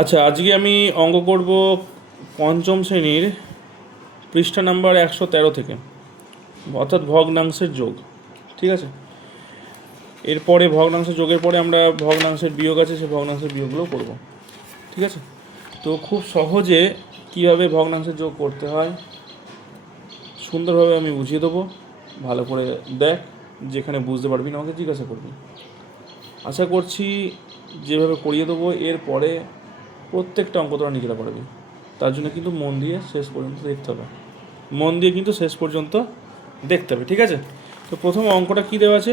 আচ্ছা, আজকে আমি অঙ্ক করব পঞ্চম শ্রেণীর পৃষ্ঠা নাম্বার 113 থেকে, অর্থাৎ ভগ্নাংশের যোগ। ঠিক আছে, এরপরে ভগ্নাংশের যোগের পরে আমরা ভগ্নাংশের বিয়োগ আছে, সেই ভগ্নাংশের বিয়োগগুলো করব। ঠিক আছে, তো খুব সহজে কীভাবে ভগ্নাংশের যোগ করতে হয় সুন্দরভাবে আমি বুঝিয়ে দেবো। ভালো করে দেখ, যেখানে বুঝতে পারবি না আমাকে জিজ্ঞাসা করবি। আশা করছি যেভাবে করিয়ে দেবো এরপরে প্রত্যেকটা অঙ্ক তোরা নিজেরা পারবি। তার জন্য কিন্তু মন দিয়ে শেষ পর্যন্ত দেখতে হবে, মন দিয়ে কিন্তু শেষ পর্যন্ত দেখতে হবে। ঠিক আছে, তো প্রথম অঙ্কটা কী দেওয়া আছে,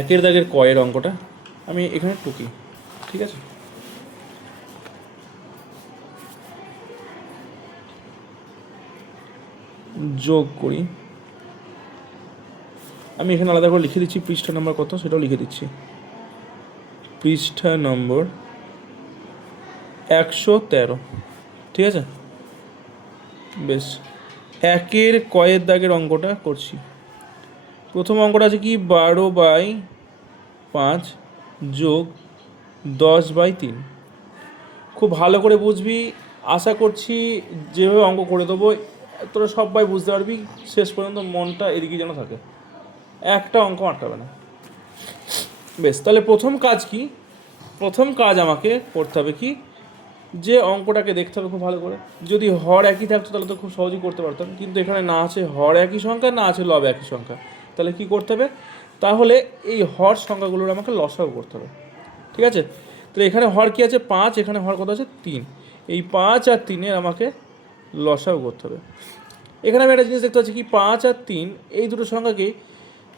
একের দাগের কয়ের অঙ্কটা আমি এখানে টুকি। ঠিক আছে, যোগ করি। আমি এখানে আলাদা করে লিখে দিচ্ছি পৃষ্ঠা নম্বর কত, সেটাও লিখে দিচ্ছি। পৃষ্ঠা নম্বর 113। ঠিক আছে, বেশ, একের কয়ের দাগের অঙ্কটা করছি। প্রথম অঙ্কটা আছে কি, 12/5 যোগ 10/3। খুব ভালো করে বুঝবি, আশা করছি যেভাবে অঙ্ক করে দেবো তোরা সবাই বুঝতে পারবি। শেষ পর্যন্ত মনটা এদিকে যেন থাকে, একটা অঙ্ক আটকাবে না। বেশ, তাহলে প্রথম কাজ কি, প্রথম কাজ আমাকে করতে হবে কি, যে অঙ্কটাকে দেখতে হবে খুব ভালো করে। যদি হর একই থাকতো তাহলে তো খুব সহজেই করতে পারতাম, কিন্তু এখানে না আছে হর একই সংখ্যা, না আছে লব একই সংখ্যা। তাহলে কি করতে হবে, তাহলে এই হর সংখ্যাগুলোর আমাকে লসাগু করতে হবে। ঠিক আছে, তাহলে এখানে হর কী আছে 5, এখানে হর কত আছে 3। এই 5 আর 3-এর আমাকে লসাগু করতে হবে। এখানে আমি একটা জিনিস দেখতে পাচ্ছি কি, 5 আর 3 এই দুটো সংখ্যাকে,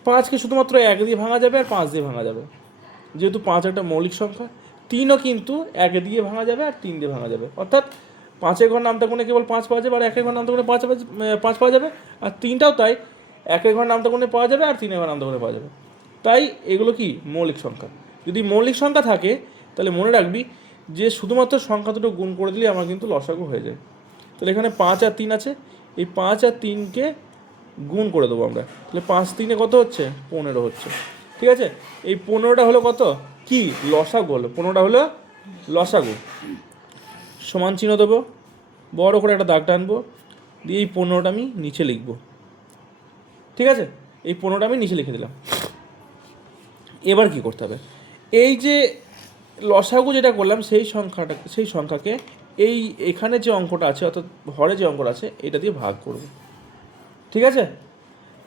5কে শুধুমাত্র 1 দিয়ে ভাঙা যাবে আর 5 দিয়ে ভাঙা যাবে, যেহেতু 5 একটা মৌলিক সংখ্যা। 3ও কিন্তু 1 দিয়ে ভাঙা যাবে আর 3 দিয়ে ভাঙা যাবে, অর্থাৎ 5-এর ঘর নামতা গুণে কেবল 5 পাওয়া যাবে আর 1-এর ঘর নামতা গুণে 5 পাওয়া যাবে। আর 3টাও তাই, 1-এর ঘর নামতা গুণে পাওয়া যাবে আর 3-এর ঘর নামতা গুণে পাওয়া যাবে। তাই এগুলো কি মৌলিক সংখ্যা। যদি মৌলিক সংখ্যা থাকে তাহলে মনে রাখবি যে শুধুমাত্র সংখ্যা দুটো গুণ করে দিলে আমার কিন্তু লসাগু হয়ে যায়। তাহলে এখানে 5 আর 3 আছে, এই 5 আর 3কে গুণ করে দেবো আমরা। তাহলে 5-3-এ কত হচ্ছে, 15 হচ্ছে। ঠিক আছে, এই 15টা হলো কত, কি লসাগু হলো, 15টা হলো লসাগু। সমান চিহ্ন দেবো, বড় করে একটা দাগ টানবো, দিয়ে এই 15টা আমি নিচে লিখব। ঠিক আছে, এই 15টা আমি নিচে লিখে দিলাম। এবার কি করতে হবে, এই যে লসাগু যেটা করলাম সেই সংখ্যাকে এই এখানে যে অঙ্কটা আছে, অর্থাৎ হরে যে অঙ্কটা আছে এটা দিয়ে ভাগ করব। ঠিক আছে,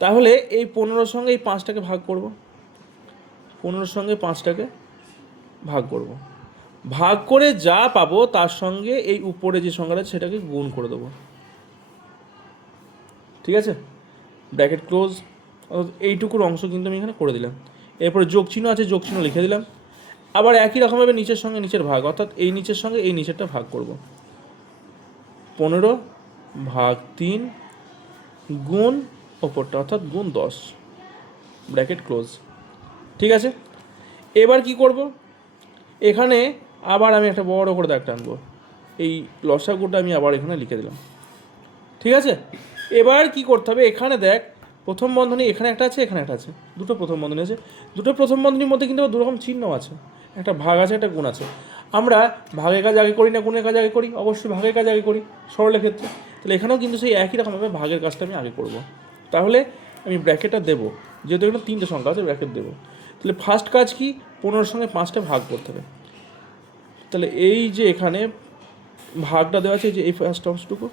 তাহলে এই 15-র সঙ্গে এই 5টাকে ভাগ করব, 15-র সঙ্গে 5টাকে ভাগ করব, ভাগ করে যা পাবো তার সঙ্গে এই উপরে যে সংখ্যাটা আছে সেটাকে গুণ করে দেবো। ঠিক আছে, ব্র্যাকেট ক্লোজ। এইটুকুর অংশ কিন্তু আমি এখানে করে দিলাম। এরপরে যোগ চিহ্ন আছে, যোগ চিহ্ন লিখে দিলাম। আবার একই রকমভাবে নিচের সঙ্গে নিচের ভাগ, অর্থাৎ এই নিচের সঙ্গে এই নিচেরটা ভাগ করব। 15/3 গুণ ওপরটা, অর্থাৎ গুণ 10, ব্র্যাকেট ক্লোজ। ঠিক আছে, এবার কি করব, এখানে আবার আমি একটা বড় করে দাগ টানবো, এই লসাগুটা আমি আবার এখানে লিখে দিলাম। ঠিক আছে, এবার কি করতে হবে, এখানে দেখ প্রথম বন্ধনী এখানে একটা আছে, এখানে একটা আছে, দুটো প্রথম বন্ধনী আছে। দুটো প্রথম বন্ধনীর মধ্যে কিন্তু দুরকম চিহ্ন আছে, একটা ভাগ আছে, একটা গুণ আছে। আমরা ভাগের কাজ আগে করি না গুণের কাজ আগে করি, অবশ্যই ভাগের কাজ আগে করি সরলের ক্ষেত্রে। তাহলে এখানেও কিন্তু সেই একই রকমভাবে ভাগের কাজটা আমি আগে করব। তাহলে আমি ব্র্যাকেটটা দেবো, যেহেতু এখানে 3টে সংখ্যা আছে ব্র্যাকেট দেবো। তাহলে ফার্স্ট কাজ কি, 15-র সঙ্গে 5টা ভাগ করতে হবে। তাহলে এই যে এখানে ভাগটা দেওয়া আছে, যে এই ফার্স্ট অংশটুকু,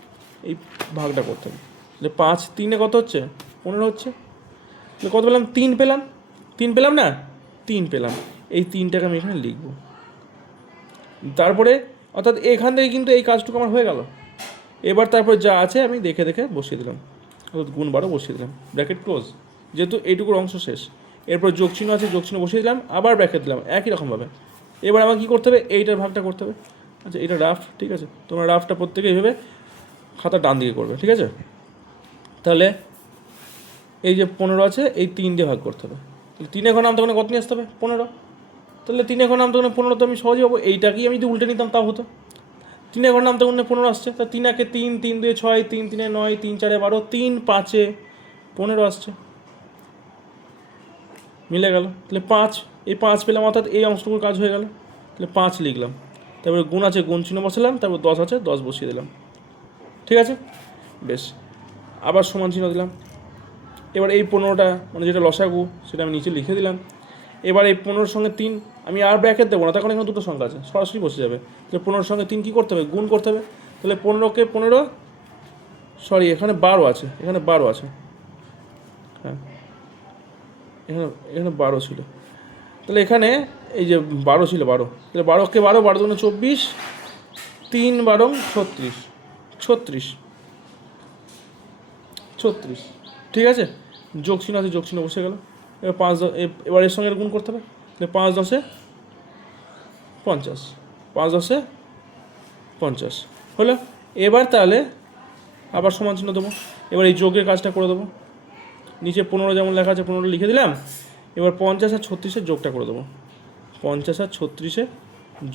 এই ভাগটা করতে হবে। তাহলে 5-3-এ কত হচ্ছে, 15 হচ্ছে। তাহলে কত পেলাম, 3 পেলাম। 3 পেলাম না, 3 পেলাম। এই 3টাকে আমি এখানে লিখব। তারপরে অর্থাৎ এখান থেকে কিন্তু এই কাজটুকু আমার হয়ে গেল। এবার তারপরে যা আছে আমি দেখে দেখে বসিয়ে দিলাম, অর্থাৎ গুণ 12 বসিয়ে দিলাম, ব্র্যাকেট ক্লোজ, যেহেতু এইটুকুর অংশ শেষ। এরপর যোগ চিহ্ন আছে, যোগ চিহ্ন বসিয়ে দিলাম, আবার ব্র্যাকেট দিলাম একই রকমভাবে। এবার আমাকে কী করতে হবে, এইটার ভাগটা করতে হবে। আচ্ছা, এটা রাফ, ঠিক আছে, তোমরা রাফটা প্রত্যেকে এইভাবে খাতা ডান দিকে করবে। ঠিক আছে, তাহলে এই যে 15 আছে, এই 3 দিয়ে ভাগ করতে হবে। তাহলে 3-এর ঘর নাম তখন কত নিয়ে আসতে হবে, 15। তাহলে 3-এর ঘর নাম তখন 15, তো আমি সহজেই পাবো। এইটাকেই আমি যদি উল্টে নিতাম তাও হতো। 3-এর ঘর নাম তখন 15 আসছে, তা 3-একে 3, 3-2-এ 6, 3-3-এ 9, 3-4-এ 12, 3-5-এ 15 আসছে, মিলে গেল। তাহলে 5, এই 5 পেলাম, অর্থাৎ এই অংশটুকুর কাজ হয়ে গেল। তাহলে 5 লিখলাম, তারপরে গুণ আছে গুণ চিহ্ন বসালাম, তারপর 10 আছে 10 বসিয়ে দিলাম। ঠিক আছে, বেশ, আবার সমান চিহ্ন দিলাম। এবার এই 15টা মানে যেটা লসাগু সেটা আমি নিচে লিখে দিলাম। এবার এই 15-এর সঙ্গে 3 আমি আর ব্র্যাকেট দেবো না, তখন এখানে দুটো সংখ্যা আছে, সরাসরি বসে যাবে। তাহলে 15-এর সঙ্গে 3 কী করতে হবে, গুণ করতে হবে। তাহলে 15কে 15, সরি এখানে 12 আছে, এখানে 12 আছে, হ্যাঁ এখানে এখানে 12 ছিল। তাহলে এখানে এই যে 12 ছিল, 12, তাহলে 12কে 12, 12 দুগুণে 24, 3 12 36, 36, 36। ঠিক আছে, যোগ চিহ্ন আছে, যোগ চিহ্ন বসে গেল। এবার 5 এবার এর সঙ্গে গুণ করতে হবে। তাহলে 5 10 50, 5 10 50 হলো। এবার তাহলে আবার সমান চিহ্ন দেবো। এবার এই যোগের কাজটা করে দেবো। নিচে 15 যেমন লেখা আছে 15 লিখে দিলাম। এবার 50 আর 36-এর যোগটা করে দেবো, 50 আর 36-এর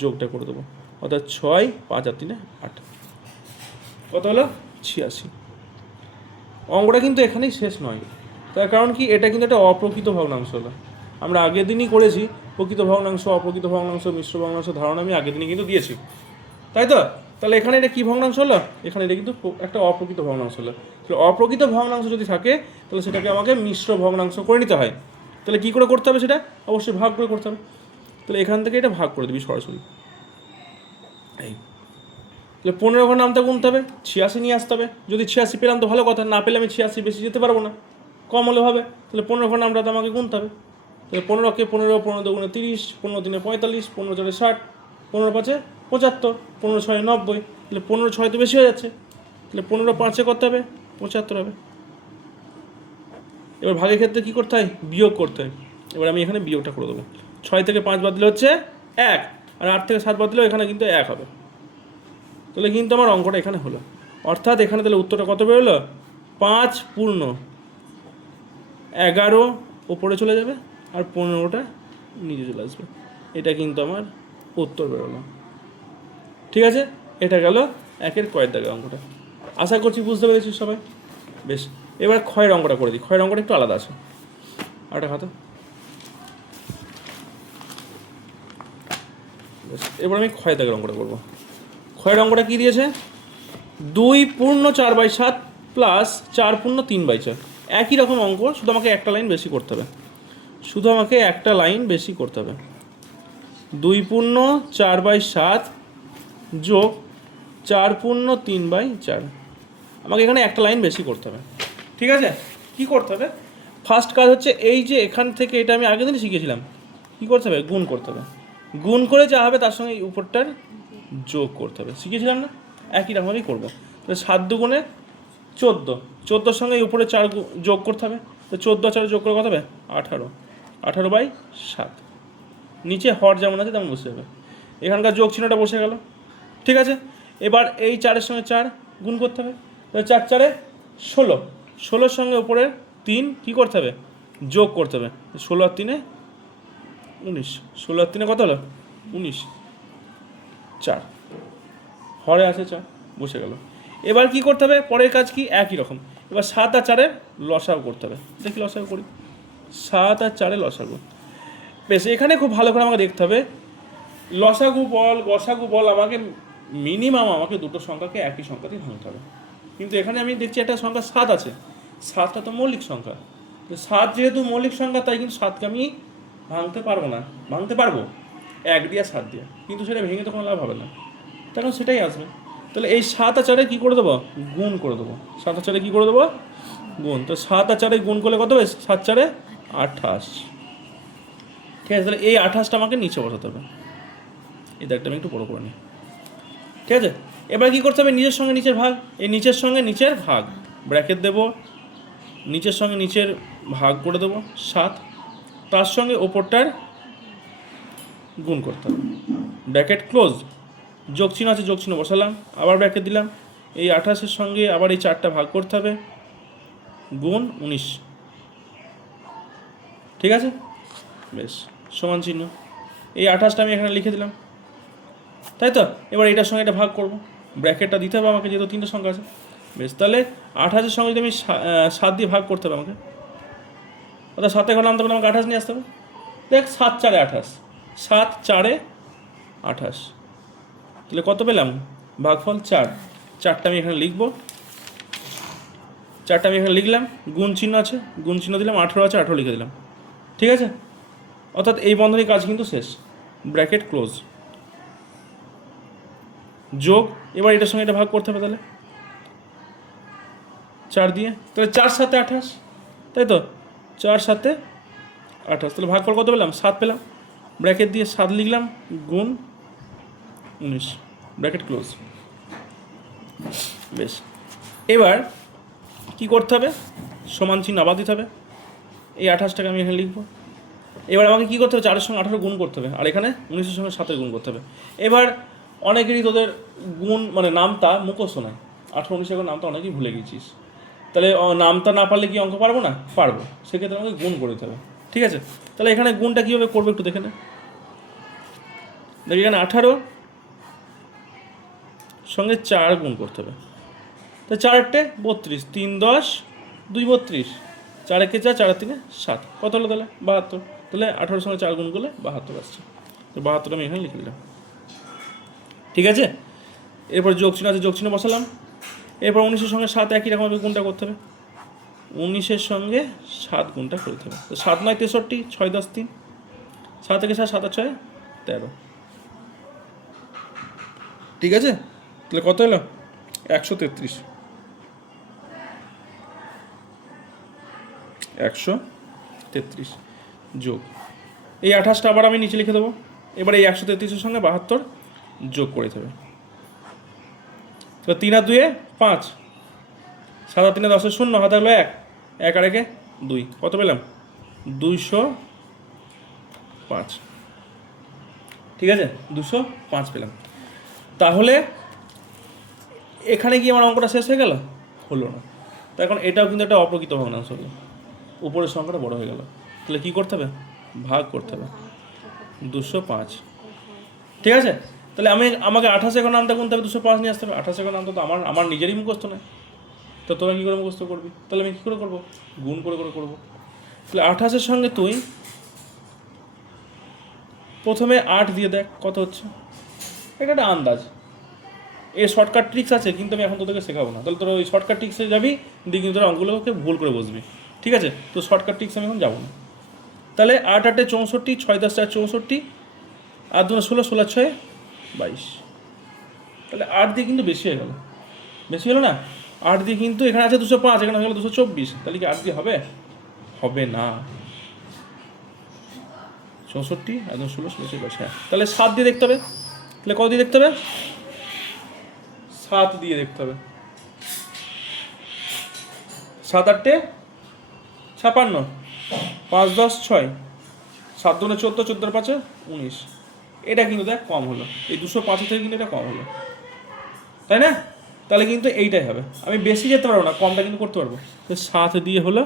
যোগটা করে দেবো, অর্থাৎ 6 5 আর 3 8, কত হলো 86। অঙ্কটা কিন্তু এখানেই শেষ নয়, তার কারণ কি, এটা কিন্তু একটা অপ্রকৃত ভগ্নাংশ হলো। আমরা আগের দিনই করেছি প্রকৃত ভগ্নাংশ, অপ্রকৃত ভগ্নাংশ, মিশ্র ভগ্নাংশ ধারণা আমি আগের দিনই কিন্তু দিয়েছি, তাই তো? তাহলে এখানে এটা কী ভগ্নাংশ হলো, এখানে এটা কিন্তু একটা অপ্রকৃত ভগ্নাংশ হলো। তাহলে অপ্রকৃত ভগ্নাংশ যদি থাকে তাহলে সেটাকে আমাকে মিশ্র ভগ্নাংশ করে নিতে হয়। তাহলে কী করে করতে হবে সেটা, অবশ্যই ভাগ করে করতে হবে। তাহলে এখান থেকে এটা ভাগ করে দিবি সরাসরি। এই তাহলে 15 ঘর নামতে গুনতে হবে, 86 নিয়ে আসতে হবে। যদি 86 পেলাম তো ভালো কথা, না পেলে আমি 86 বেশি যেতে পারবো না, কম হলে হবে। তাহলে 15 ঘর নামটা তো আমাকে গুনতে হবে। তাহলে 15কে 15, 15 দুগুণে 30, 15 3 45, 15 4 60, 15 5 75, 15 6 90। তাহলে 15 6 তো বেশি হয়ে যাচ্ছে, তাহলে 15 5 করতে হবে, 75 হবে। এবার ভাগের ক্ষেত্রে কী করতে হয়, বিয়োগ করতে হয়। এবার আমি এখানে বিয়োগটা করে দেবো। 6 থেকে 5 বাদ দিলে হচ্ছে 1, আর 8 থেকে 7 বাদ দিলেও এখানে কিন্তু 1 হবে। তাহলে কিন্তু আমার অঙ্কটা এখানে হলো, অর্থাৎ এখানে তাহলে উত্তরটা কত বেরোলো, 5 পূর্ণ 11 ওপরে চলে যাবে, আর 15টা নিচে চলে আসবে। এটা কিন্তু আমার উত্তর বেরোলো। ঠিক আছে, এটা গেল 1-এর কয়ের দাগে অঙ্কটা। আশা করছি বুঝতে পেরেছি সবাই। বেশ, এবার ক্ষয়ের অঙ্কটা করে দিই। ক্ষয়ের অঙ্কটা একটু আলাদা আছে, আরেকটা খাতা। বেশ, এবার আমি ক্ষয়ের দাগের অঙ্কটা করবো। ক্ষয়ের অঙ্কটা কী দিয়েছে, 2 পূর্ণ 4/7 প্লাস 4 পূর্ণ 3/4। একই রকম অঙ্ক, শুধু আমাকে একটা লাইন বেশি করতে হবে, শুধু আমাকে একটা লাইন বেশি করতে হবে। 2 পূর্ণ 4/7 যোগ 4 পূর্ণ 3/4, আমাকে এখানে একটা লাইন বেশি করতে হবে। ঠিক আছে, কি করতে হবে, ফার্স্ট কাজ হচ্ছে এই যে এখান থেকে, এটা আমি আগের দিন শিখেছিলাম, কী করতে হবে, গুণ করতে হবে। গুণ করে যা হবে তার সঙ্গে এই উপরটার যোগ করতে হবে, শিখেছিলাম না? একই রকমই করবো। তাহলে 7 দুগুণে 14, 14-র সঙ্গে এই উপরে 4 যোগ করতে হবে। তো 14 4 যোগ করে কত হবে, 18, 18/7। নিচে হর যেমন আছে তেমন বসে যাবে, এখানকার যোগ চিহ্নটা বসে গেল। ঠিক আছে, এবার এই 4-এর সঙ্গে 4 গুণ করতে হবে। তাহলে 4 4 16, 16-র সঙ্গে উপরের 3 কী করতে হবে, যোগ করতে হবে। 16 আর 3 19, 16 আর 3 কত হলো, 19, 4, হরে আছে 4, বসে গেল। এবার কি করতে হবে, পরের কাজ কি, একই রকম। এবার 7 আর 4-এর লসাগু করতে হবে। দেখি লসাগু করি, 7 আর 4-এর লসাগু। বেশ, এখানে খুব ভালো করে আমাকে দেখতে হবে, লসাগু বল গসাগু বল, আমাকে মিনিমাম আমাকে দুটো সংখ্যাকে একই সংখ্যাতেই ভাঙতে হবে। কিন্তু এখানে আমি দেখছি একটা সংখ্যা 7 আছে, 7টা তো মৌলিক সংখ্যা। 7 যেহেতু মৌলিক সংখ্যা, তাই কিন্তু 7কে আমি ভাঙতে পারবো না, ভাঙতে পারবো 1 দিয়ে 7 দিয়ে, কিন্তু সেটা ভেঙে তো কোনো লাভ হবে না, তখন সেটাই আসবে। তাহলে এই 7 আর 4-এ কী করে দেবো, গুণ করে দেবো। 7 আর 4-এ কী করে দেবো, গুণ। তো 7 আর 4-এ গুণ করলে কত হবে, 7 4 28। ঠিক আছে, তাহলে এই 28টা আমাকে নিচে বসাতে হবে। এই দাগটা আমি একটু বড় করে নিই। ঠিক আছে, এবার কী করতে হবে, নিচের সঙ্গে নিচের ভাগ, এই নিচের সঙ্গে নিচের ভাগ, ব্র্যাকেট দেবো, নিচের সঙ্গে নিচের ভাগ করে দেবো 7, তার সঙ্গে ওপরটার গুণ করতে হবে, ব্র্যাকেট ক্লোজ। যোগ চিহ্ন আছে, যোগ চিহ্ন বসালাম, আবার ব্র্যাকেট দিলাম। এই 28-এর সঙ্গে আবার এই 4টা ভাগ করতে হবে, গুণ 19। ঠিক আছে, বেশ, সমান চিহ্ন। এই 28টা আমি এখানে লিখে দিলাম, তাই তো? এবার এটার সঙ্গে এটা ভাগ করব, ব্র্যাকেটটা দিতে হবে আমাকে, যেহেতু 3টে সংখ্যা আছে। বেশ, তাহলে 28-এর সঙ্গে যদি আমি 7 দিয়ে ভাগ করতে হবে আমাকে, অর্থাৎ 7 ঘর নামতে পারে আমাকে 28 নিয়ে আসতে হবে। দেখ, 7 4 28, 7 4 28। তাহলে কত পেলাম? ভাগফল 4। 4টা আমি এখানে লিখবো, 4টা আমি এখানে লিখলাম, গুণ চিহ্ন আছে, গুণ চিহ্ন দিলাম, 18 আছে, 18 লিখে দিলাম। ঠিক আছে, অর্থাৎ এই বন্ধনীর কাজ কিন্তু শেষ, ব্র্যাকেট ক্লোজ। যোগ, এবার এটার সঙ্গে এটা ভাগ করতে হবে, তাহলে 4 দিয়ে, তাহলে 4 7 28, তাই তো, 4 7 28, তাহলে ভাগফল কত পেলাম? 7 পেলাম। ব্র্যাকেট দিয়ে 7 লিখলাম, গুণ 19, ব্র্যাকেট ক্লোজ। বেশ, এবার কি করতে হবে? সমান চিহ্ন আবার দিতে হবে। এই 28টাকে আমি এখানে লিখবো। এবার আমাকে কী করতে হবে? 4-এর সঙ্গে 18 গুণ করতে হবে, আর এখানে 19-এর সঙ্গে 7-এর গুণ করতে হবে। এবার অনেকেরই তোদের গুণ মানে নামতা মুখস্থ নয়, 18-19 এখন নামতা অনেকেই ভুলে গেছিস। তাহলে নামতা না পারলে কি অঙ্ক পারবো না? পারবো। সেক্ষেত্রে আমাকে গুণ করে দিতে হবে। ঠিক আছে, তাহলে এখানে গুণটা কীভাবে করবো একটু দেখে নে। দেখি এখানে 18 সঙ্গে 4 গুণ করতে হবে। তো 4-8 32, 3 10 2 32, 4 1 4, 4 3 7, কত হলো তাহলে? 72। তাহলে 18 সঙ্গে 4 গুণ করলে 72 আসছে। তো 72 আমি এখানে লিখে দিলাম। ঠিক আছে, এরপর যোগ চিহ্ন আছে, যোগ চিহ্ন বসালাম। এরপর 19-এর সঙ্গে 7 একই রকমভাবে গুণটা করতে হবে, 19-এর সঙ্গে 7 গুণটা করতে হবে। তো 7 9 63, 6 10 3, 7 থেকে 7 7 আর 6 13। ঠিক আছে, তাহলে কত এলো? 133। 133 যোগ এই 28টা আবার আমি নিচে লিখে দেবো। এবার এই 133-এর সঙ্গে 72 যোগ করে দেবে। তো 3 আর 2 5, 7 আর 3 10 0, হাতে হলো 1, 1 আর 1 2, কত পেলাম? 205। ঠিক আছে, 205 পেলাম। তাহলে এখানে কি আমার অঙ্কটা শেষ হয়ে গেল? হলো না। তো এখন এটাও কিন্তু একটা অপ্রকৃত ভগ্নাংশ হলো, উপরের সংখ্যাটা বড় হয়ে গেল। তাহলে কী করতে হবে? ভাগ করতে হবে 205। ঠিক আছে, তাহলে আমাকে 28 এখন নামটা গুনতে হবে, 205 নিয়ে আসতে হবে। 28 এখন নামটা তো আমার নিজেরই মুখস্থ নয়, তো তোরা কী করে মুখস্থ করবি? তাহলে আমি কী করে করবো? গুণ করে করে করবো। তাহলে 28-এর সঙ্গে তুই প্রথমে 8 দিয়ে দেখ কত হচ্ছে। এটা একটা আন্দাজ, এর শর্টকাট ট্রিক্স আছে, কিন্তু আমি এখন তোদেরকে শেখাবো না। তাহলে তোরা ওই শর্টকাট ট্রিক্সে যাবি, দিয়ে কিন্তু তোরা অঙ্কগুলোকে ভুল করে বসবি। ঠিক আছে, তো শর্টকাট ট্রিক্স আমি এখন যাবো না। তাহলে 8 8 64, 6 10 4 64, আর 2 16, 16 6 22। তাহলে 8 দিয়ে কিন্তু বেশি হয়ে গেল, বেশি হলো না? 8 দিয়ে কিন্তু এখানে আছে 205, এখানে হয়ে গেল 224। তাহলে কি 8 দিয়ে হবে? হবে না। 64 আর 16 16 22, হ্যাঁ। তাহলে 7 দিয়ে দেখতে হবে। তাহলে কত দিয়ে দেখতে হবে? 7 দিয়ে দেখতে হবে। 7 8 56, 5 10 6, 7 2 14, 14 5 19। এটা কিন্তু দেখ কম হলো, এই 205 থেকে কিন্তু এটা কম হলো, তাই না? তাহলে কিন্তু এইটাই হবে। আমি বেশি যেতে পারবো না, কমটা কিন্তু করতে পারবো। 7 দিয়ে হলো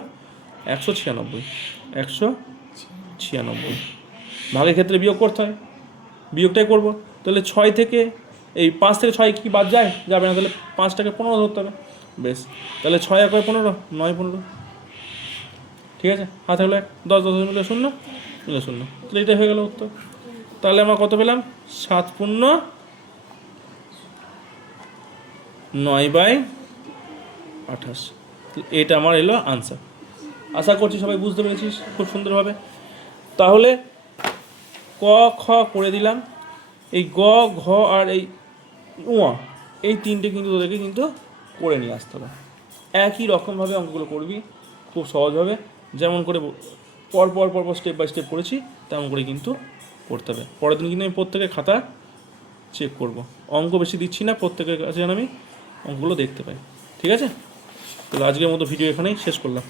196, 196। ভাগের ক্ষেত্রে বিয়োগ করতে হয়, বিয়োগটাই করবো। তাহলে 6 থেকে এই 5 থেকে 6 কি বাদ যায়? যাবে না। তাহলে 5টাকে 15 ধরতে হবে। বেশ, তাহলে 6 আর 15, 9 15। ঠিক আছে, হাতে হলো 1, 10 10 মিলে 0 মিলে 0। তাহলে এটাই হয়ে গেল উত্তর। তাহলে আমরা কত পেলাম? 7 পূর্ণ 9/28। এটা আমার এলো আনসার। আশা করছি সবাই বুঝতে পেরেছিস খুব সুন্দরভাবে। তাহলে ক খ করে দিলাম, এই গ ঘ আর এই উয়া, এই তিনটে কিন্তু তোদেরকে কিন্তু করে নিয়ে আসতে হবে। একই রকমভাবে অঙ্কগুলো করবি, খুব সহজভাবে, যেমন করে পর পর পর পর স্টেপ বাই স্টেপ করেছি তেমন করে কিন্তু করতে হবে। পরের দিন কিন্তু আমি প্রত্যেকের খাতা চেক করব। অঙ্ক বেশি দিচ্ছি না, প্রত্যেকের কাছে যেন আমি অঙ্কগুলো দেখতে পাই। ঠিক আছে, তাহলে আজকের মতো ভিডিও এখানেই শেষ করলাম।